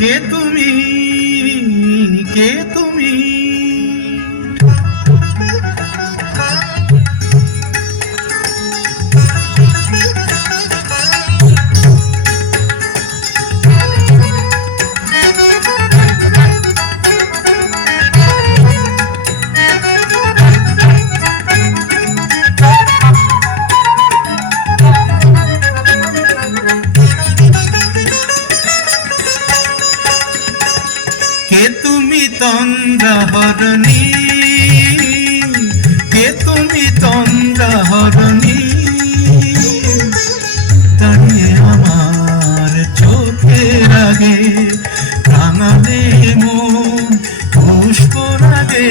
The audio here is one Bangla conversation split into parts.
কে তুমি, কে তুমি? কে তুমি তন্দ্রাহরণী, কে তুমি তন্দ্রাহরণী? দাঁড়িয়ে আমার চোখের আগে রাঙালে মন পুষ্প লাগে।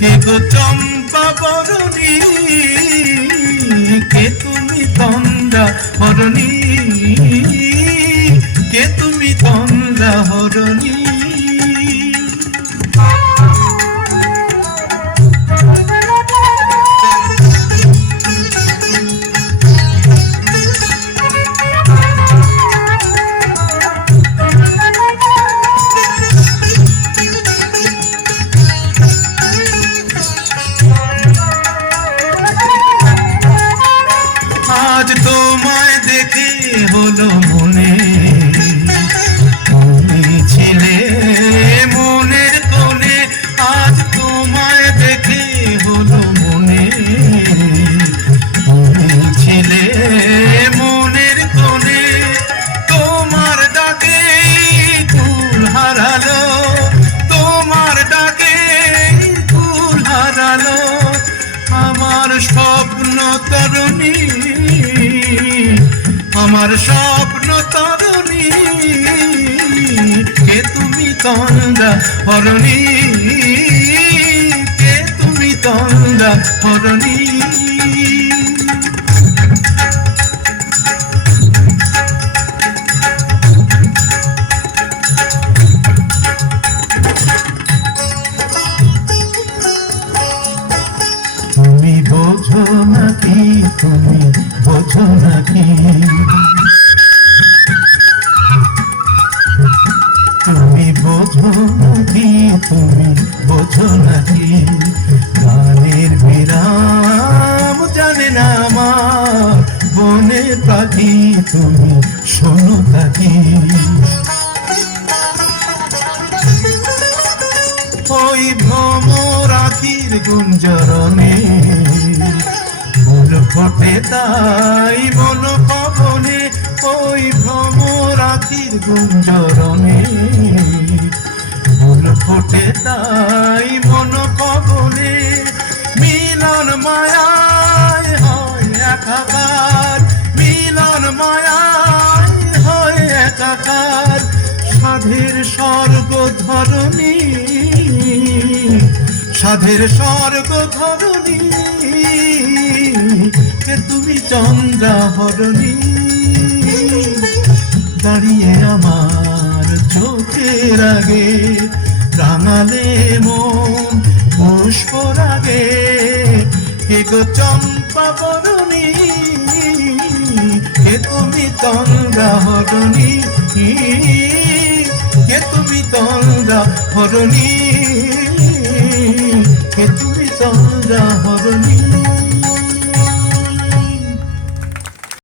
কে গো চম্পা বরণী, কে তুমি তন্দ্রাহরণী? কে তুমি তন্দ্রাহরণী? আজ তোমায় দেখে হলো মনে, তুমি ছিলে মনের কোণে। আজ তোমায় দেখে হলো মনে, তুমি ছিলে মনের কোণে। তোমার ডাকে কুল হারালো, তোমার ডাকে কুল হারালো আমার স্বপ্ন তরুণী, আমার স্বপ্ন তরুণী। কে তুমি তন্দ্রাহরণী, কে তুমি তন্দ্রাহরণী? তুমি বোঝো নাকি, তুমি বোঝো নাকি? তুমি বোঝো নাকি, তুমি বোঝো নাকি? গানের বিরাম জানে না আমার বনে পাখি, তুমি শোনো তাকি। ওই ভ্রমর আখির গুঞ্জরণে ফুল ফোটে তাই মন পবনে। ওই ভ্রমর আখির গুঞ্জরণে ফুল ফোটে তাই মন পবনে। মিলন মায়ায় হয় একাকার, মিলন মায়ায় হয় একাকার। সাধের স্বর্গ ধরণী, সাধের স্বর্গ ধরণী। কে তুমি চন্দ্রাহরণী, দাঁড়িয়ে আমার চোখের আগে রাঙালে মন পুষ্প লাগে। কে গো চম্পা বরণী, কে তুমি তন্দ্রাহরণী? কে তুমি তন্দ্রাহরণী, কে তুমি তন্দ্রাহরণী?